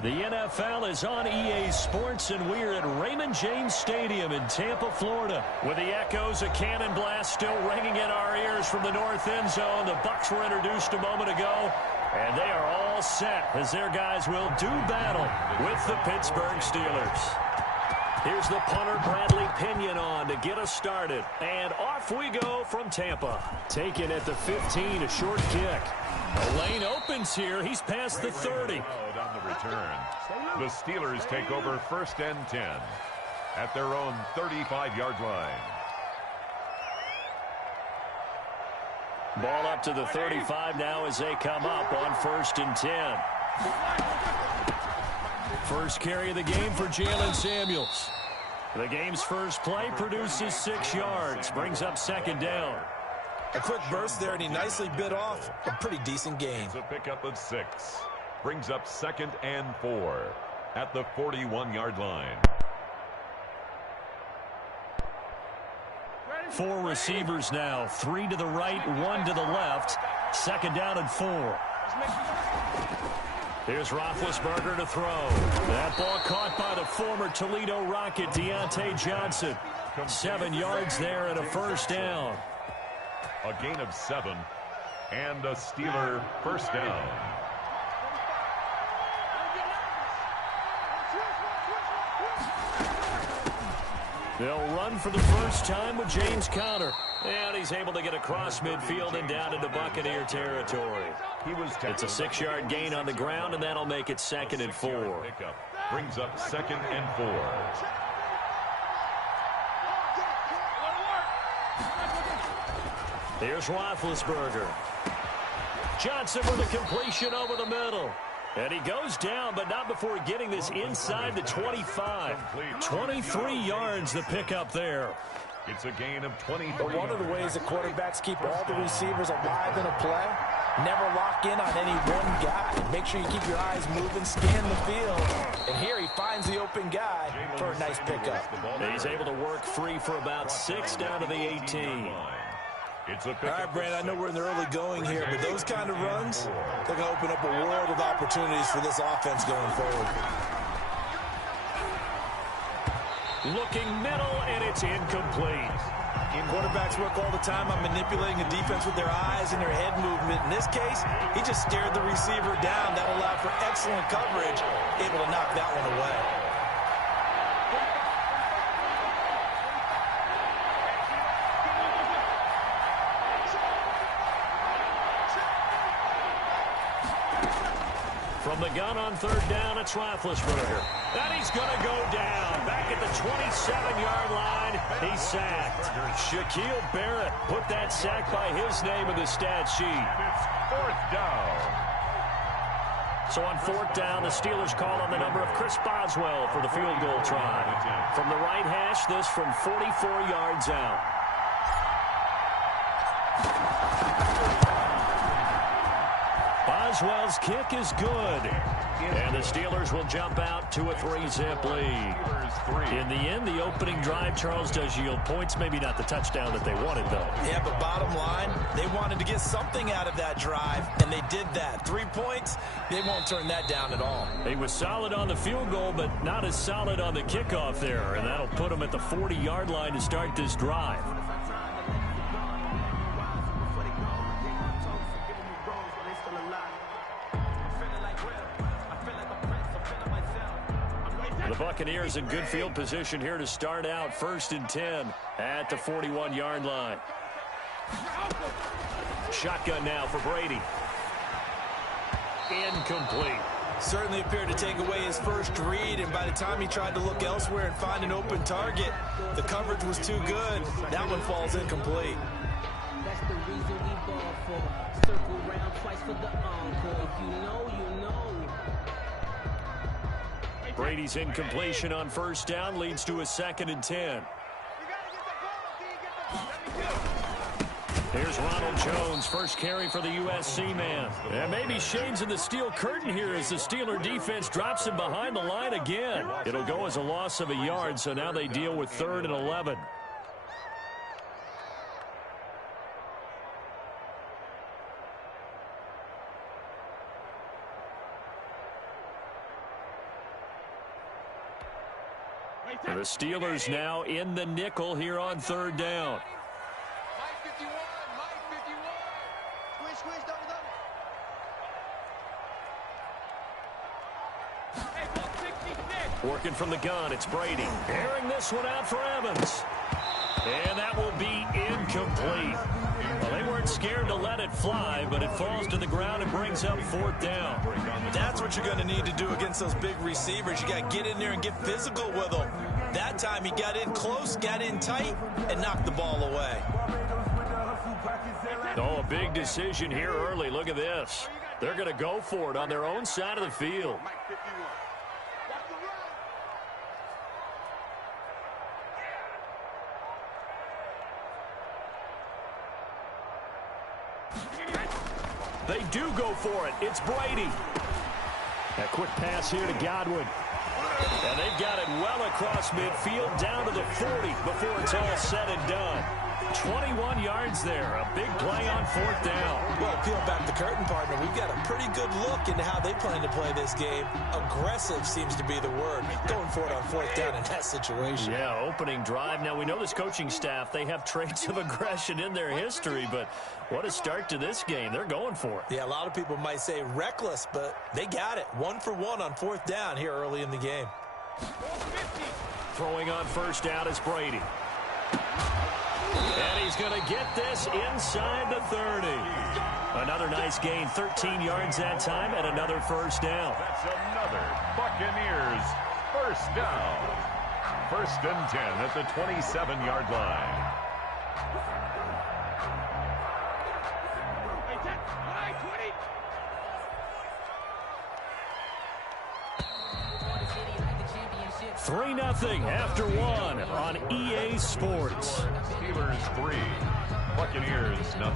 The NFL is on EA Sports, and we're at Raymond James Stadium in Tampa, Florida. With the echoes of cannon blast still ringing in our ears from the north end zone, the Bucs were introduced a moment ago, and they are all set as their guys will do battle with the Pittsburgh Steelers. Here's the punter, Bradley Pinion, on to get us started. And off we go from Tampa. Taken at the 15, a short kick. The lane opens here. He's past the 30. On the return, the Steelers take over 1st and 10 at their own 35-yard line. Ball up to the 35 now as they come up on 1st and 10. First carry of the game for Jalen Samuels. The game's first play produces 6 yards, brings up 2nd down. A quick burst there, and he nicely bit off a pretty decent gain. It's a pickup of 6. Brings up 2nd and 4 at the 41-yard line. 4 receivers now, 3 to the right, 1 to the left. 2nd down and 4. Here's Roethlisberger to throw. That ball caught by the former Toledo Rocket, Deontay Johnson. 7 yards there and a 1st down. A gain of 7 and a Steeler 1st down. They'll run for the first time with James Conner. And he's able to get across midfield and down into Buccaneer territory. It's a 6-yard gain on the ground, and that'll make it 2nd and 4. Brings up 2nd and 4. Here's Roethlisberger. Johnson with a completion over the middle. And he goes down, but not before getting this inside the 25. 23 yards the pickup there. It's a gain of 23. But one of the ways that quarterbacks keep all the receivers alive in a play, never lock in on any one guy. Make sure you keep your eyes moving, scan the field. And here he finds the open guy for a nice pickup. He's able to work free for about 6 down to the 18. All right, Brand, I know we're in the early going here, but those kind of runs, they're going to open up a world of opportunities for this offense going forward. Looking middle, and it's incomplete. Quarterbacks work all the time on manipulating a defense with their eyes and their head movement. In this case, he just stared the receiver down. That allowed for excellent coverage, able to knock that one away. From the gun on 3rd down, it's Roethlisberger. And he's going to go down. Back at the 27-yard line, he's sacked. Shaquille Barrett put that sack by his name in the stat sheet. And it's 4th down. So on 4th down, the Steelers call on the number of Chris Boswell for the field goal try. From the right hash, this from 44 yards out. Boswell's kick is good. And the Steelers will jump out to a 3-zip lead. In the end, the opening drive, Charles, does yield points. Maybe not the touchdown that they wanted, though. Yeah, but bottom line, they wanted to get something out of that drive, and they did that. 3 points, they won't turn that down at all. He was solid on the field goal, but not as solid on the kickoff there. And that'll put him at the 40-yard line to start this drive. The Buccaneers in good field position here to start out 1st and 10 at the 41-yard line. Shotgun now for Brady. Incomplete. Certainly appeared to take away his first read, and by the time he tried to look elsewhere and find an open target, the coverage was too good. That one falls incomplete. That's the reason we ball for. Circle round twice for the encore. If you know, you know. Brady's incompletion on 1st down leads to a 2nd and 10. Here's Ronald Jones, first carry for the USC man. And maybe shades in the steel curtain here as the Steeler defense drops him behind the line again. It'll go as a loss of a yard, so now they deal with 3rd and 11. The Steelers now in the nickel here on third down. Working from the gun, it's Brady. Airing this one out for Evans. And that will be incomplete. Well, they weren't scared to let it fly, but it falls to the ground and brings up fourth down. That's what you're going to need to do against those big receivers. You got to get in there and get physical with them. That time he got in close, got in tight, and knocked the ball away. Oh, a big decision here early. Look at this. They're going to go for it on their own side of the field. They do go for it. It's Brady. A quick pass here to Godwin. And they've got it well across midfield down to the 40 before it's all said and done. 21 yards there. A big play on fourth down. Well, peel back the curtain, partner. We've got a pretty good look into how they plan to play this game. Aggressive seems to be the word. Going for it on fourth down in that situation. Yeah, opening drive. Now, we know this coaching staff, they have traits of aggression in their history, but what a start to this game. They're going for it. Yeah, a lot of people might say reckless, but they got it. 1 for 1 on fourth down here early in the game. Throwing on first down is Brady. And he's going to get this inside the 30. Another nice gain, 13 yards that time, and another first down. That's another Buccaneers first down. 1st and 10 at the 27-yard line. Three 0 after one on EA Sports. Steelers 3, Buccaneers 0.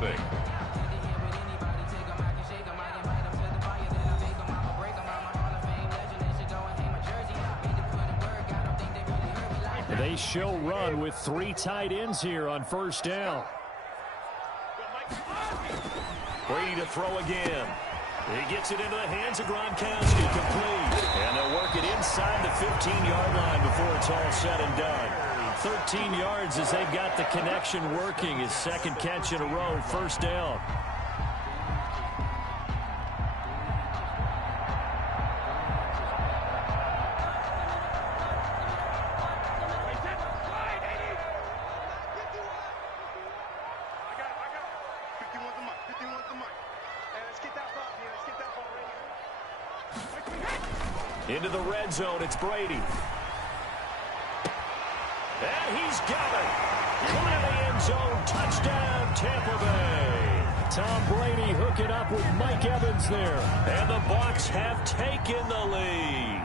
They show run with 3 tight ends here on first down. Brady to throw again. He gets it into the hands of Gronkowski, complete. And they'll work it inside the 15-yard line before it's all said and done. 13 yards as they've got the connection working. His second catch in a row, first down. Into the red zone, it's Brady. And he's got it. Into the end zone, touchdown, Tampa Bay. Tom Brady hooking up with Mike Evans there. And the Bucs have taken the lead.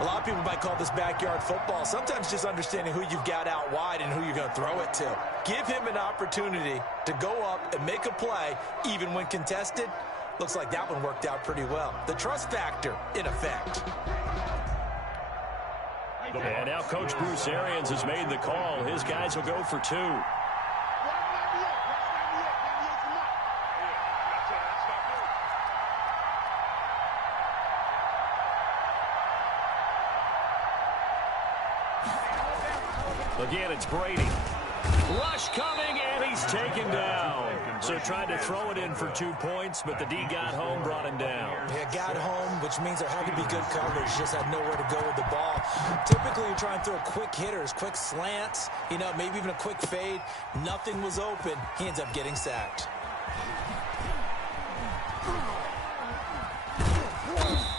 A lot of people might call this backyard football. Sometimes just understanding who you've got out wide and who you're going to throw it to. Give him an opportunity to go up and make a play, even when contested. Looks like that one worked out pretty well. The trust factor in effect. And now Coach Bruce Arians has made the call. His guys will go for 2. Again, it's Brady. Rush coming, and he's taken down. So tried to throw it in for 2 points, but the D got home, brought him down. Yeah, got home, which means there had to be good coverage. Just had nowhere to go with the ball. Typically, you're trying to throw quick hitters, quick slants, you know, maybe even a quick fade. Nothing was open. He ends up getting sacked.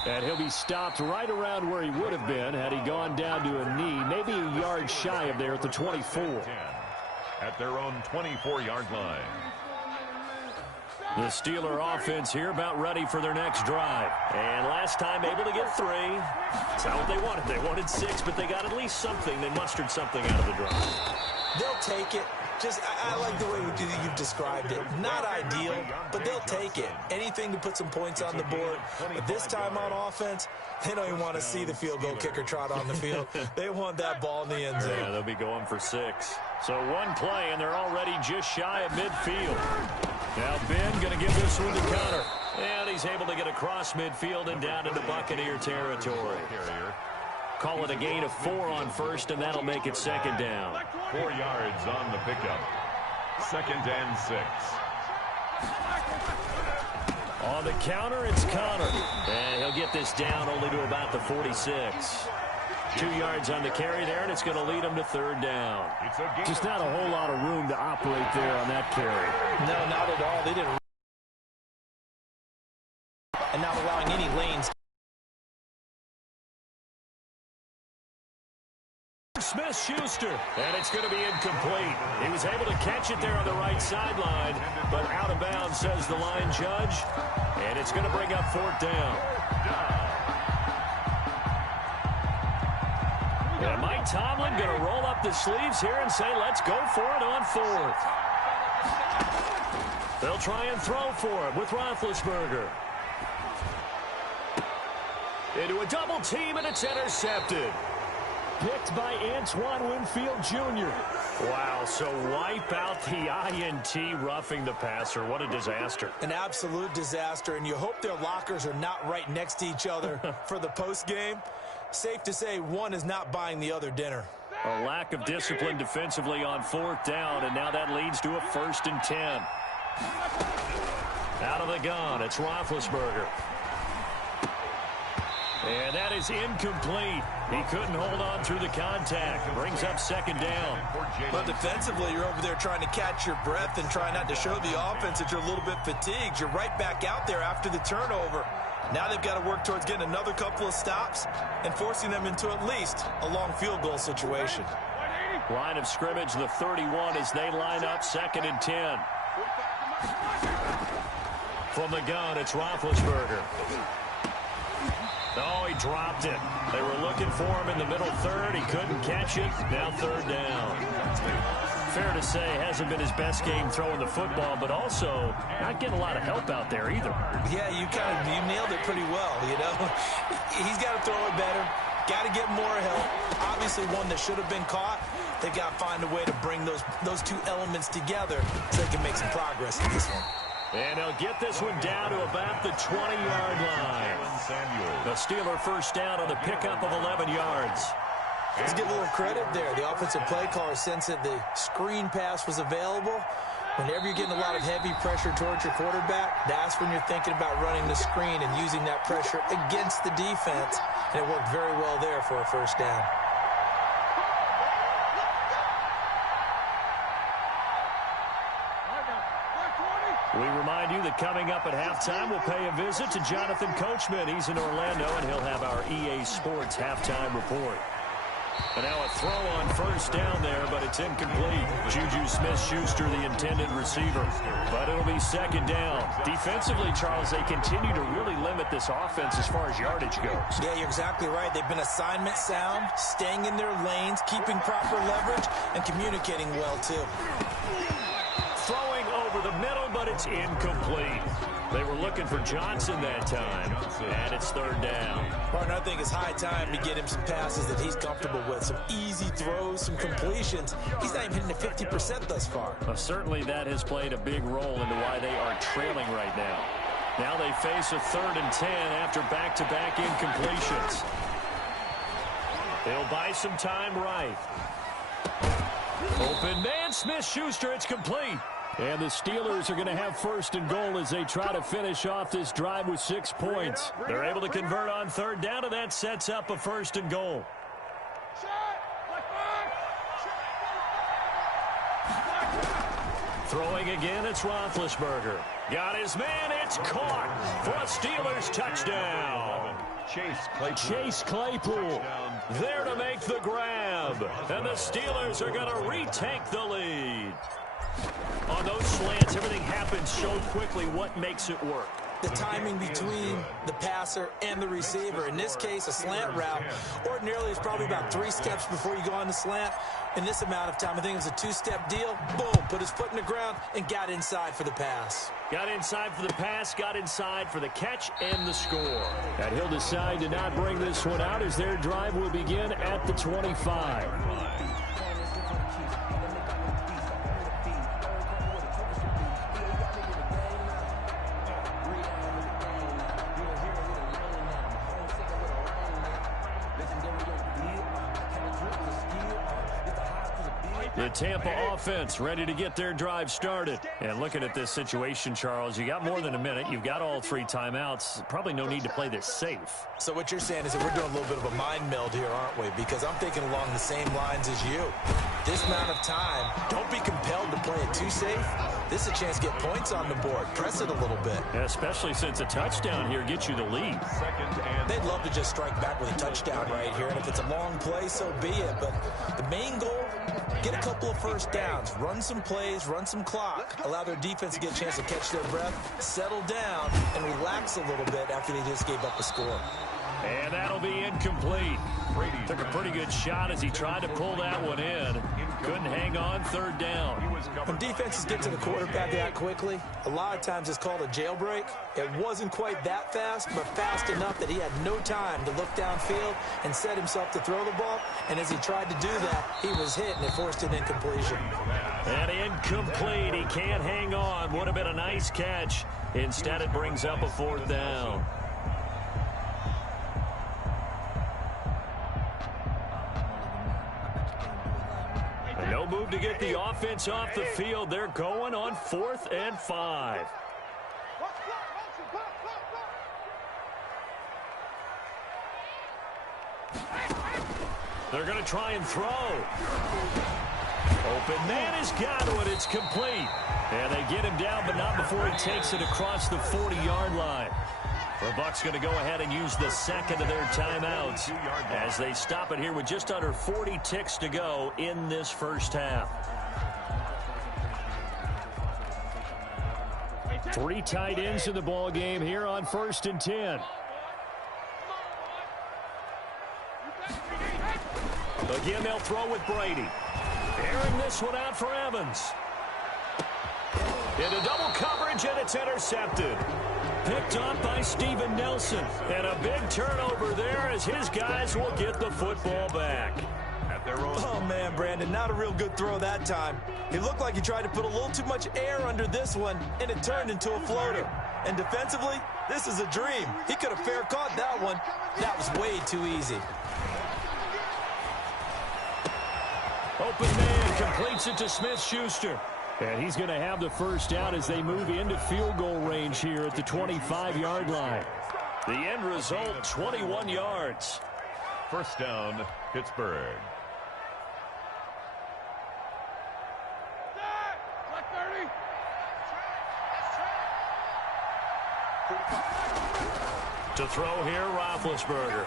And he'll be stopped right around where he would have been had he gone down to a knee, maybe a yard shy of there at the 24. At their own 24-yard line. The Steeler offense here about ready for their next drive. And last time able to get 3. That's not what they wanted. They wanted 6, but they got at least something. They mustered something out of the drive. They'll take it. Just, I like the way you've described it. Not ideal, but they'll take it. Anything to put some points on the board. But this time on offense, they don't even want to see the field goal kicker trot on the field. They want that ball in the end zone. Yeah, they'll be going for 6. So one play, and they're already just shy of midfield. Now Ben going to give this one to Connor. And he's able to get across midfield and down into Buccaneer territory. call it a gain of 4 on first, and that'll make it second down. 4 yards on the pickup. 2nd and 6. On the counter, it's Connor. And he'll get this down only to about the 46. 2 yards on the carry there, and it's going to lead him to 3rd down. Just not a whole lot of room to operate there on that carry. No, not at all. They didn't. And not allowing any lanes. Smith-Schuster, and it's going to be incomplete. He was able to catch it there on the right sideline, but out of bounds, says the line judge, and it's going to bring up 4th down. And Mike Tomlin going to roll up the sleeves here and say, let's go for it on 4th. They'll try and throw for it with Roethlisberger. Into a double team, and it's intercepted. Picked by Antoine Winfield Jr. Wow, so wipe out the INT, roughing the passer. What a disaster. An absolute disaster, and you hope their lockers are not right next to each other for the postgame. Safe to say one is not buying the other dinner. A lack of discipline defensively on 4th down, and now that leads to a 1st and 10. Out of the gun, it's Roethlisberger. And that is incomplete. He couldn't hold on through the contact. Brings up 2nd down. But defensively, you're over there trying to catch your breath and try not to show the offense that you're a little bit fatigued. You're right back out there after the turnover. Now they've got to work towards getting another couple of stops and forcing them into at least a long field goal situation. Line of scrimmage, the 31, as they line up 2nd and 10. From the gun, it's Roethlisberger. Oh, he dropped it. They were looking for him in the middle 3rd. He couldn't catch it. Now 3rd down. Fair to say, hasn't been his best game throwing the football, but also not getting a lot of help out there either. Yeah, you nailed it pretty well, you know. He's got to throw it better. Got to get more help. Obviously one that should have been caught. They've got to find a way to bring those two elements together so they can make some progress in this one. And they'll get this one down to about the 20-yard line. The Steeler 1st down on the pickup of 11 yards. Let's give a little credit there. The offensive play caller sensed that the screen pass was available. Whenever you're getting a lot of heavy pressure towards your quarterback, that's when you're thinking about running the screen and using that pressure against the defense. And it worked very well there for a 1st down. We remind you that coming up at halftime, we'll pay a visit to Jonathan Coachman. He's in Orlando, and he'll have our EA Sports halftime report. And now a throw on 1st down there, but it's incomplete. Juju Smith-Schuster, the intended receiver. But it'll be 2nd down. Defensively, Charles, they continue to really limit this offense as far as yardage goes. Yeah, you're exactly right. They've been assignment sound, staying in their lanes, keeping proper leverage, and communicating well, too. Throwing over the middle, but it's incomplete. They were looking for Johnson that time, and it's 3rd down. Martin, I think it's high time to get him some passes that he's comfortable with, some easy throws, some completions. He's not even hitting the 50% thus far. Well, certainly that has played a big role into why they are trailing right now. Now they face a 3rd and 10 after back-to-back incompletions. They'll buy some time right. Open man, Smith-Schuster, it's complete. And the Steelers are going to have 1st and goal as they try to finish off this drive with 6 points. They're able to convert on 3rd down, and that sets up a 1st and goal. Throwing again, it's Roethlisberger. Got his man, it's caught for a Steelers touchdown. Chase Claypool there to make the grab. And the Steelers are going to retake the lead. On those slants, everything happens so quickly. What makes it work? The timing between the passer and the receiver. In this case, a slant route. Ordinarily, it's probably about 3 steps before you go on the slant. In this amount of time, I think it was a 2-step deal. Boom, put his foot in the ground and got inside for the pass. Got inside for the pass, got inside for the catch and the score. And he'll decide to not bring this one out as their drive will begin at the 25. The Tampa offense ready to get their drive started. And looking at this situation, Charles, you got more than a minute. You've got all 3 timeouts. Probably no need to play this safe. So what you're saying is that we're doing a little bit of a mind meld here, aren't we? Because I'm thinking along the same lines as you. This amount of time, don't be compelled to play it too safe. This is a chance to get points on the board. Press it a little bit. Especially since a touchdown here gets you the lead. They'd love to just strike back with a touchdown right here. And if it's a long play, so be it. But the main goal, get a couple of first downs. Run some plays, run some clock. Allow their defense to get a chance to catch their breath, settle down, and relax a little bit after they just gave up a score. And that'll be incomplete. Took a pretty good shot as he tried to pull that one in. Couldn't hang on, 3rd down. When defenses get to the quarterback that quickly, a lot of times it's called a jailbreak. It wasn't quite that fast, but fast enough that he had no time to look downfield and set himself to throw the ball. And as he tried to do that, he was hit, and it forced an incompletion. And incomplete. He can't hang on. Would have been a nice catch. Instead, it brings up a 4th down. No move to get the offense off the field. They're going on 4th and 5. They're going to try and throw. Open man has got it. It's complete. And they get him down, but not before he takes it across the 40-yard line. The Bucs going to go ahead and use the second of their timeouts as they stop it here with just under 40 ticks to go in this first half. 3 tight ends in the ball game here on 1st and 10. Again, they'll throw with Brady. Airing this one out for Evans. Into double coverage, and it's intercepted. Picked up by Steven Nelson. And a big turnover there as his guys will get the football back. Oh, man, Brandon, not a real good throw that time. He looked like he tried to put a little too much air under this one, and it turned into a floater. And defensively, this is a dream. He could have fair caught that one. That was way too easy. Open man completes it to Smith-Schuster. And he's going to have the first down as they move into field goal range here at the 25-yard line. The end result, 21 yards. 1st down, Pittsburgh. To throw here, Roethlisberger.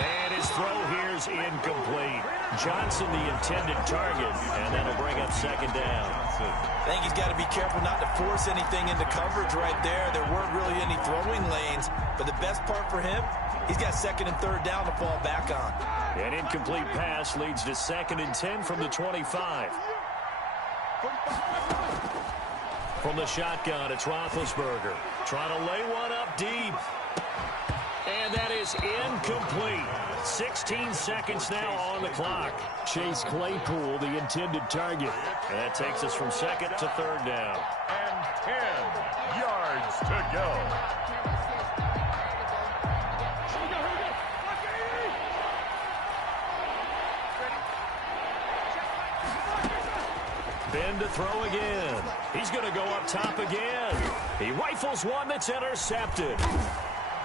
And his throw here's incomplete. Johnson the intended target, and that'll bring up 2nd down. I think he's got to be careful not to force anything into coverage right there. There weren't really any throwing lanes, but the best part for him, he's got 2nd and 3rd down to fall back on. An incomplete pass leads to 2nd and 10 from the 25. From the shotgun, it's Roethlisberger. Trying to lay one up deep. And that is incomplete. 16 seconds now on the clock. Chase Claypool, the intended target. And that takes us from 2nd to 3rd down. And 10 yards to go. Ben to throw again. He's going to go up top again. He rifles one that's intercepted.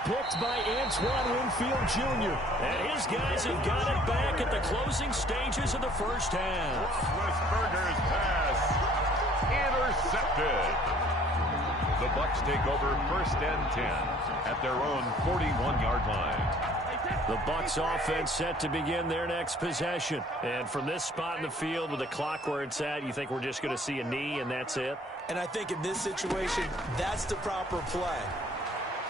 Picked by Antoine Winfield Jr. And his guys have got it back at the closing stages of the first half. Roethlisberger's pass intercepted. The Bucs take over 1st and 10 at their own 41-yard line. The Bucs offense set to begin their next possession. And from this spot in the field with the clock where it's at, you think we're just going to see a knee and that's it? And I think in this situation, that's the proper play.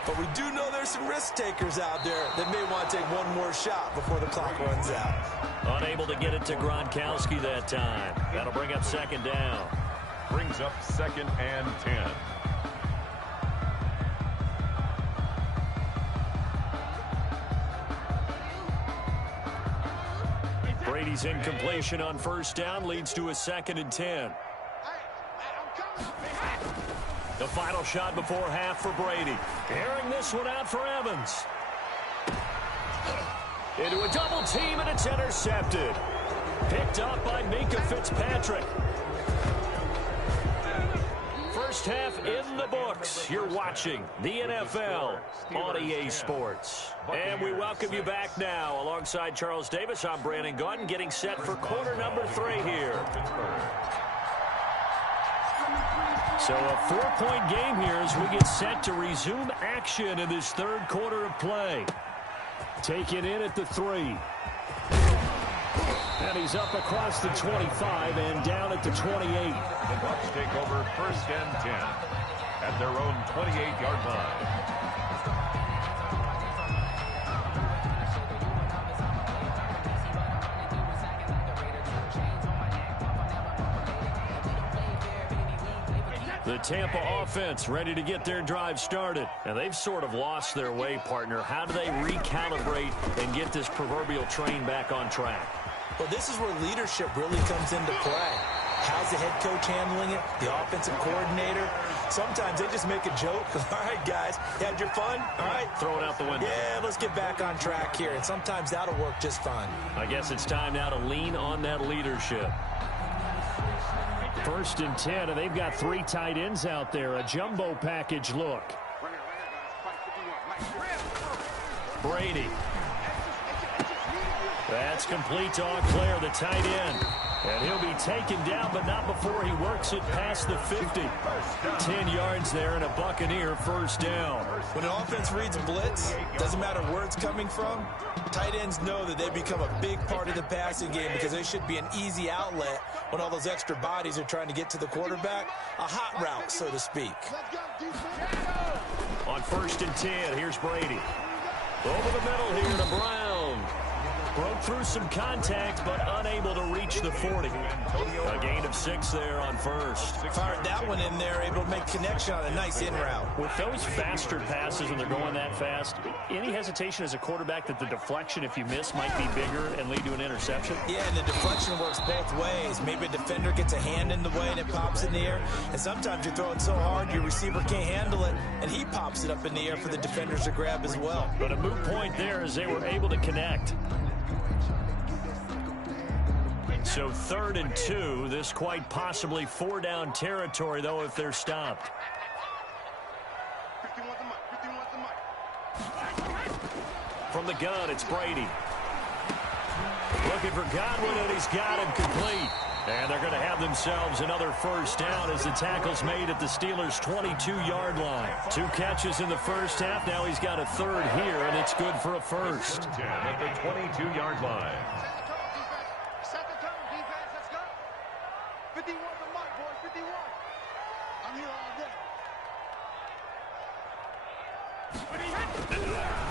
But we do know there's some risk takers out there that may want to take one more shot before the clock runs out. Unable to get it to Gronkowski that time. That'll bring up 2nd down. Brings up 2nd and 10. Brady's incompletion on 1st down leads to a 2nd and 10. The final shot before half for Brady. Airing this one out for Evans. Into a double team, and it's intercepted. Picked up by Minkah Fitzpatrick. First half in the books. You're watching the NFL on EA Sports. And we welcome you back now. Alongside Charles Davis, I'm Brandon Gaudin, getting set for quarter number 3 here. So a 4-point game here as we get set to resume action in this third quarter of play. Taken in at the 3. And he's up across the 25 and down at the 28. The Bucs take over first and 10 at their own 28-yard line. The Tampa offense ready to get their drive started. And they've sort of lost their way, partner. How do they recalibrate and get this proverbial train back on track? Well, this is where leadership really comes into play. How's the head coach handling it? The offensive coordinator? Sometimes they just make a joke. All right, guys, you had your fun? All right. Throw it out the window. Yeah, let's get back on track here. And sometimes that'll work just fine. I guess it's time now to lean on that leadership. First and 10, and they've got 3 tight ends out there. A jumbo package look. Brady. That's complete to Auclair, the tight end. And he'll be taken down, but not before he works it past the 50. 10 yards there and a Buccaneer first down. When an offense reads blitz, doesn't matter where it's coming from, tight ends know that they become a big part of the passing game because they should be an easy outlet when all those extra bodies are trying to get to the quarterback. A hot route, so to speak. On first and 10, here's Brady. Over the middle here to Brown. Broke through some contact, but unable to reach the 40. A gain of 6 there on first. Fired that one in there, able to make connection on a nice in route. With those faster passes when they're going that fast, any hesitation as a quarterback that the deflection, if you miss, might be bigger and lead to an interception? Yeah, and the deflection works both ways. Maybe a defender gets a hand in the way and it pops in the air. And sometimes you're throwing so hard your receiver can't handle it, and he pops it up in the air for the defenders to grab as well. But a moot point there as they were able to connect. So 3rd and 2, this quite possibly 4-down territory, though, if they're stopped. From the gun, it's Brady. Looking for Godwin, and he's got him complete. And they're going to have themselves another first down as the tackle's made at the Steelers' 22-yard line. 2 catches in the first half. Now he's got a 3rd here, and it's good for a first. 10 at the 22-yard line.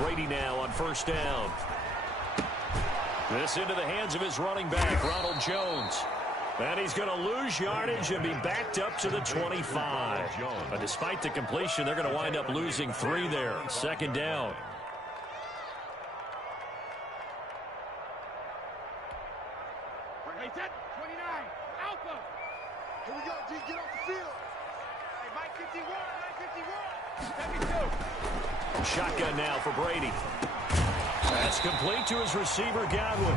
Brady now on first down. This into the hands of his running back, Ronald Jones. And he's going to lose yardage and be backed up to the 25. But despite the completion, they're going to wind up losing 3 there. 2nd down. Here we go, G, get off the field. Hey, Mike 51, Mike 51. Shotgun now for Brady. That's complete to his receiver, Godwin.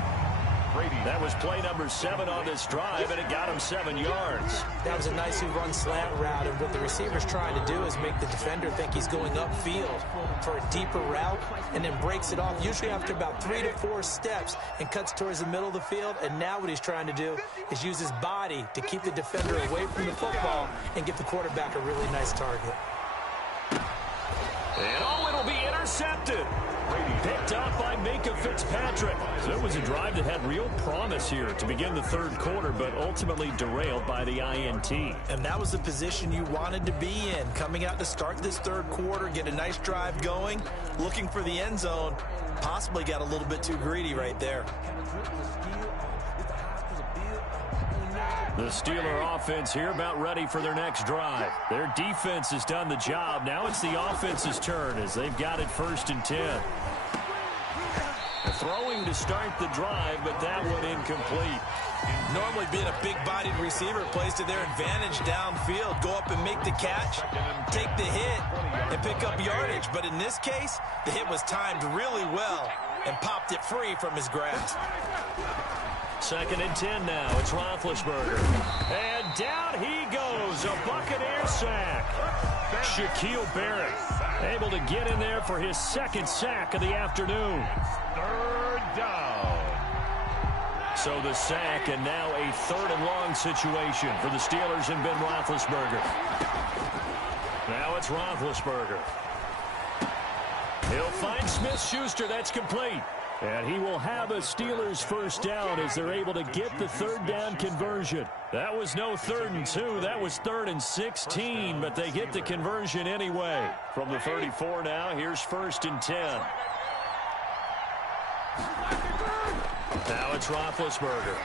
Brady. That was play number 7 on this drive, and it got him 7 yards. That was a nicely run slant route, and what the receiver's trying to do is make the defender think he's going upfield for a deeper route, and then breaks it off, usually after about 3 to 4 steps, and cuts towards the middle of the field. And now what he's trying to do is use his body to keep the defender away from the football and get the quarterback a really nice target. And oh, it'll be intercepted. Picked up by Minkah Fitzpatrick. So it was a drive that had real promise here to begin the 3rd quarter, but ultimately derailed by the INT. And that was the position you wanted to be in, coming out to start this 3rd quarter, get a nice drive going, looking for the end zone. Possibly got a little bit too greedy right there. The Steeler offense here about ready for their next drive. Their defense has done the job. Now it's the offense's turn as they've got it 1st and 10. Throwing to start the drive, but that one incomplete. Normally being a big-bodied receiver plays to their advantage downfield. Go up and make the catch, take the hit, and pick up yardage. But in this case, the hit was timed really well and popped it free from his grasp. 2nd and 10 now. It's Roethlisberger. And down he goes. A Buccaneer sack. Shaquille Barrett able to get in there for his 2nd sack of the afternoon. 3rd down. So the sack, and now a 3rd and long situation for the Steelers and Ben Roethlisberger. Now it's Roethlisberger. He'll find Smith-Schuster. That's complete. And he will have a Steelers 1st down as they're able to get the 3rd down conversion. That was no 3rd and 2. That was 3rd and 16, but they get the conversion anyway. From the 34 now, here's 1st and 10. Now it's Roethlisberger.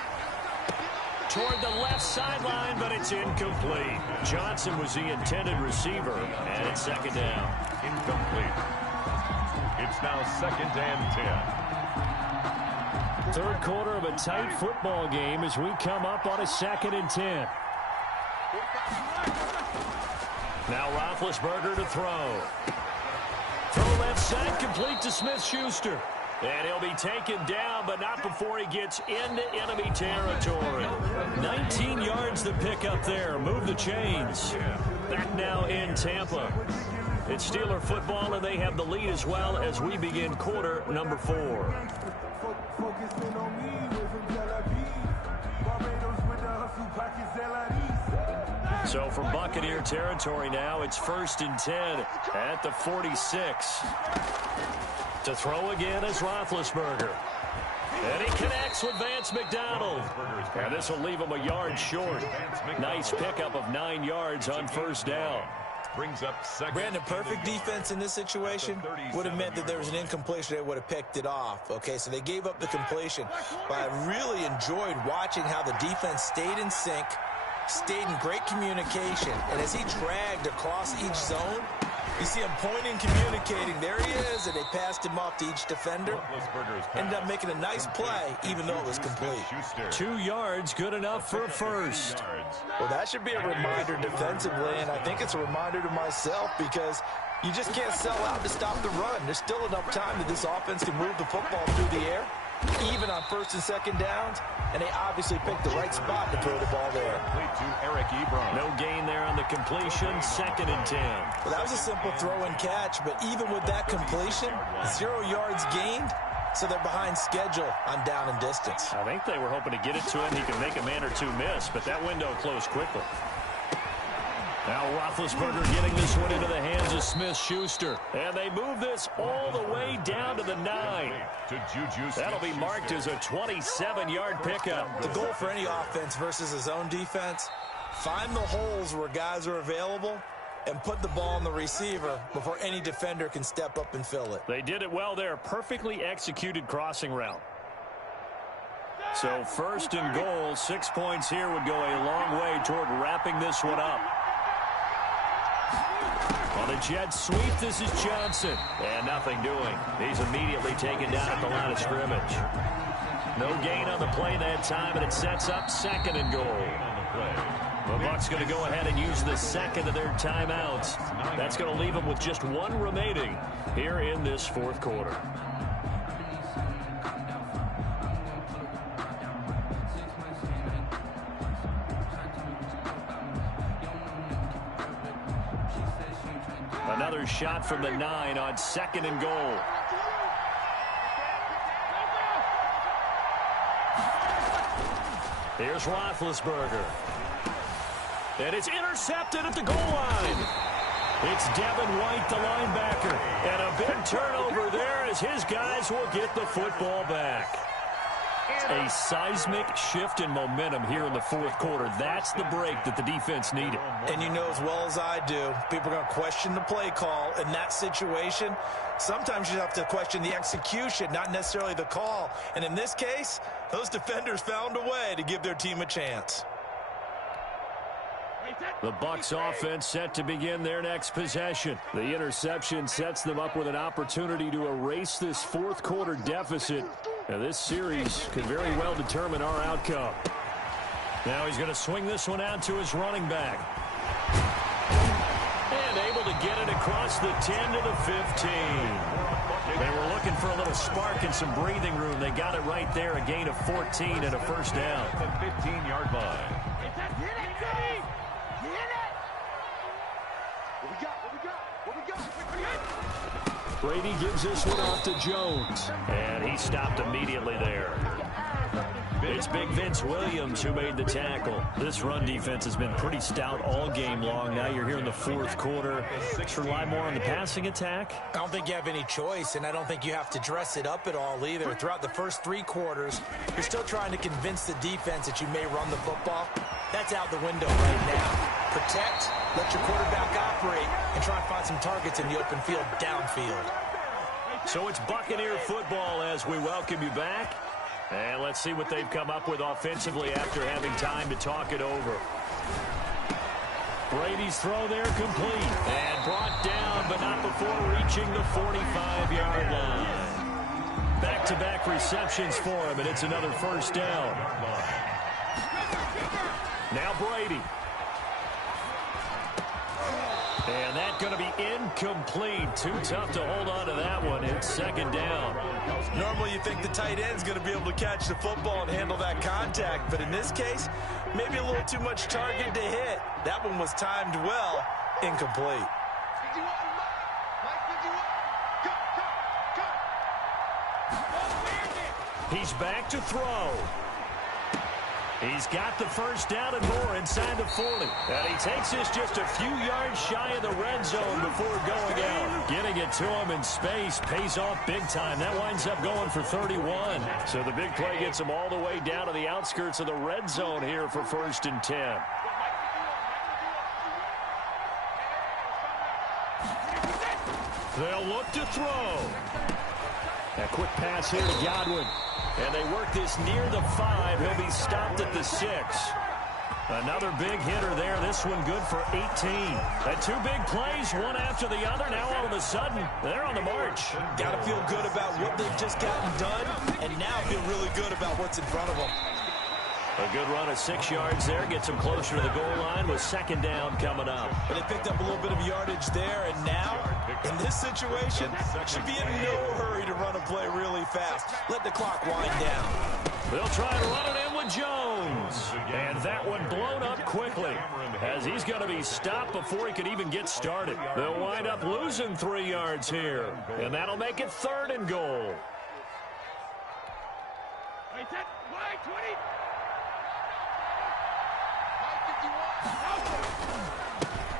Toward the left sideline, but it's incomplete. Johnson was the intended receiver, and it's 2nd down. Incomplete. It's now 2nd and 10. 3rd quarter of a tight football game as we come up on a 2nd and 10. Now Roethlisberger to throw. Throw left side, complete to Smith-Schuster. And he'll be taken down, but not before he gets into enemy territory. 19 yards to pick up there. Move the chains. Back now in Tampa. It's Steeler football, and they have the lead as well as we begin quarter number 4. So from Buccaneer territory now, it's 1st and 10 at the 46. To throw again is Roethlisberger. And he connects with Vance McDonald. And this will leave him a yard short. Nice pickup of 9 yards on 1st down. Brings up 2nd. Brandon, perfect defense in this situation would have meant that there was an incompletion. They would have picked it off. Okay, so they gave up the completion. But I really enjoyed watching how the defense stayed in sync, stayed in great communication. And as he dragged across each zone, you see him pointing, communicating. There he is, and they passed him off to each defender. Ended up making a nice play, even though it was complete. 2 yards, good enough for a 1st. Well, that should be a reminder defensively, and I think it's a reminder to myself because you just can't sell out to stop the run. There's still enough time that this offense can move the football through the air, even on 1st and 2nd downs, and they obviously picked the right spot to throw the ball there. No gain there on the completion, 2nd and 10. Well, that was a simple throw and catch, but even with that completion, 0 yards gained, so they're behind schedule on down and distance. I think they were hoping to get it to him. He could make a man or two miss, but that window closed quickly. Now Roethlisberger getting this one into the hands of Smith-Schuster. And they move this all the way down to the 9. That'll be marked as a 27-yard pickup. The goal for any offense versus a zone defense, find the holes where guys are available and put the ball on the receiver before any defender can step up and fill it. They did it well there. Perfectly executed crossing route. So 1st and goal, 6 points here would go a long way toward wrapping this one up. On a jet sweep, this is Johnson. And nothing doing. He's immediately taken down at the line of scrimmage. No gain on the play that time, and it sets up 2nd and goal. The Bucs going to go ahead and use the 2nd of their timeouts. That's going to leave them with just 1 remaining here in this 4th quarter. Another shot from the 9 on 2nd and goal. Here's Roethlisberger. And it's intercepted at the goal line. It's Devin White, the linebacker. And a big turnover there as his guys will get the football back. A seismic shift in momentum here in the 4th quarter. That's the break that the defense needed. And you know as well as I do, people are going to question the play call in that situation. Sometimes you have to question the execution, not necessarily the call. And in this case, those defenders found a way to give their team a chance. The Bucs offense set to begin their next possession. The interception sets them up with an opportunity to erase this 4th quarter deficit. Now this series could very well determine our outcome. Now he's going to swing this one out to his running back. And able to get it across the 10 to the 15. They were looking for a little spark and some breathing room. They got it right there, a gain of 14 and a first down. The 15-yard line. Get it, Cody! Get it! What we got? Brady gives this one off to Jones. And he stopped immediately there. It's Big Vince Williams who made the tackle. This run defense has been pretty stout all game long. Now you're here in the fourth quarter. Should rely more on the passing attack? I don't think you have any choice, and I don't think you have to dress it up at all either. Throughout the first 3 quarters, you're still trying to convince the defense that you may run the football. That's out the window right now. Protect, let your quarterback operate, and try and find some targets in the open field downfield. So it's Buccaneer football as we welcome you back. And let's see what they've come up with offensively after having time to talk it over. Brady's throw there complete. And brought down, but not before reaching the 45-yard line. Back-to-back receptions for him, and it's another first down. Now Brady. And that's going to be incomplete. Too tough to hold on to that one. It's second down. Normally you think the tight end's going to be able to catch the football and handle that contact, but in this case, maybe a little too much target to hit. That one was timed well, incomplete. He's back to throw. He's got the first down and more inside the 40. And he takes this just a few yards shy of the red zone before going out. Getting it to him in space pays off big time. That winds up going for 31. So the big play gets him all the way down to the outskirts of the red zone here for 1st and 10. They'll look to throw. A quick pass here to Godwin. And they work this near the 5. He'll be stopped at the 6. Another big hitter there. This one good for 18. And 2 big plays, one after the other. Now all of a sudden, they're on the march. Got to feel good about what they've just gotten done, and now feel really good about what's in front of them. A good run of 6 yards there. Gets them closer to the goal line with second down coming up. But they picked up a little bit of yardage there, and now, in this situation, should be in no hurry to run a play really fast. Let the clock wind down. They'll try to run it in with Jones. And that one blown up quickly, as he's going to be stopped before he can even get started. They'll wind up losing 3 yards here, and that'll make it 3rd and goal.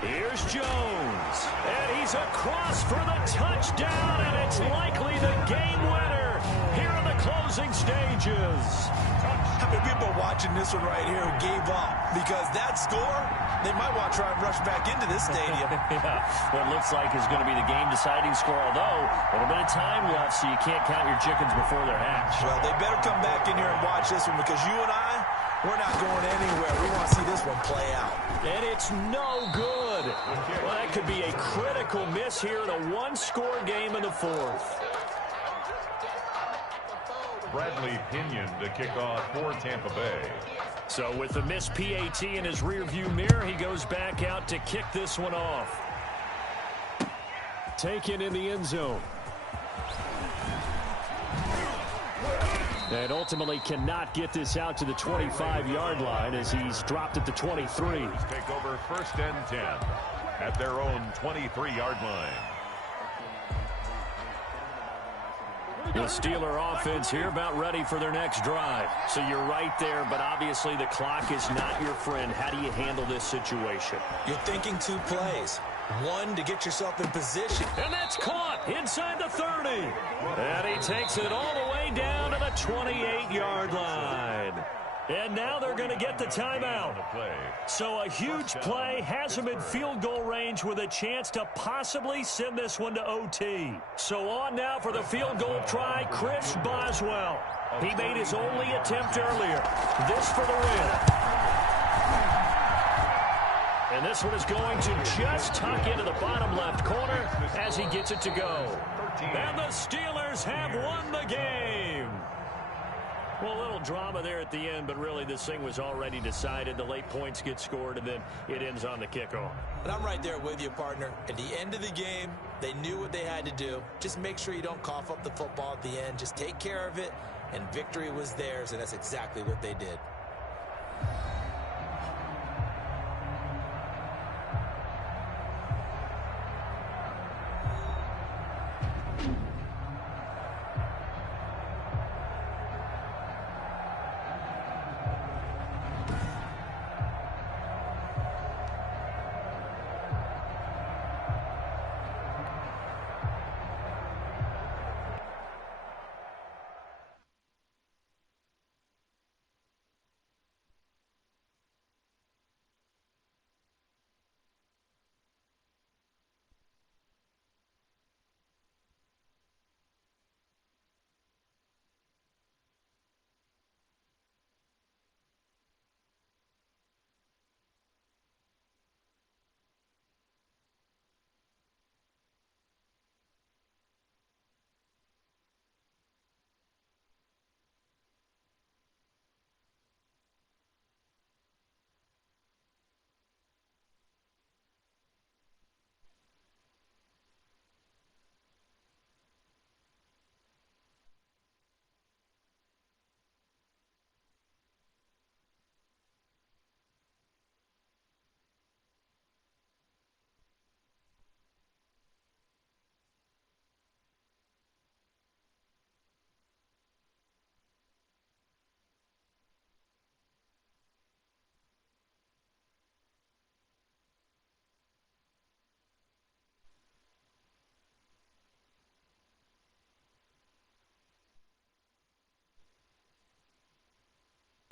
Here's Jones, and he's across for the touchdown, and it's likely the game winner here in the closing stages. How many people are watching this one right here who gave up? Because that score, they might want to try and rush back into this stadium. Yeah, what looks like is going to be the game-deciding score, although a little bit of time left, so you can't count your chickens before they're hatched. Well, they better come back in here and watch this one, because you and I, we're not going anywhere. We want to see this one play out. And it's no good. Well, that could be a critical miss here in a 1-score game in the 4th. Bradley Pinion to kick off for Tampa Bay. So with the missed PAT in his rearview mirror, he goes back out to kick this one off. Taken in the end zone. And ultimately cannot get this out to the 25-yard line as he's dropped at the 23. Take over 1st and 10 at their own 23-yard line. The Steeler offense here about ready for their next drive. So you're right there, but obviously the clock is not your friend. How do you handle this situation? You're thinking 2 plays. 1 to get yourself in position. And that's caught inside the 30. And he takes it all the way down to the 28-yard line. And now they're going to get the timeout. So a huge play has him in field goal range with a chance to possibly send this one to OT. So on now for the field goal try, Chris Boswell. He made his only attempt earlier. This for the win. And this one is going to just tuck into the bottom left corner as he gets it to go. And the Steelers have won the game. Well, a little drama there at the end, but really this thing was already decided. The late points get scored, and then it ends on the kickoff. And I'm right there with you, partner. At the end of the game, they knew what they had to do. Just make sure you don't cough up the football at the end. Just take care of it, and victory was theirs, and that's exactly what they did.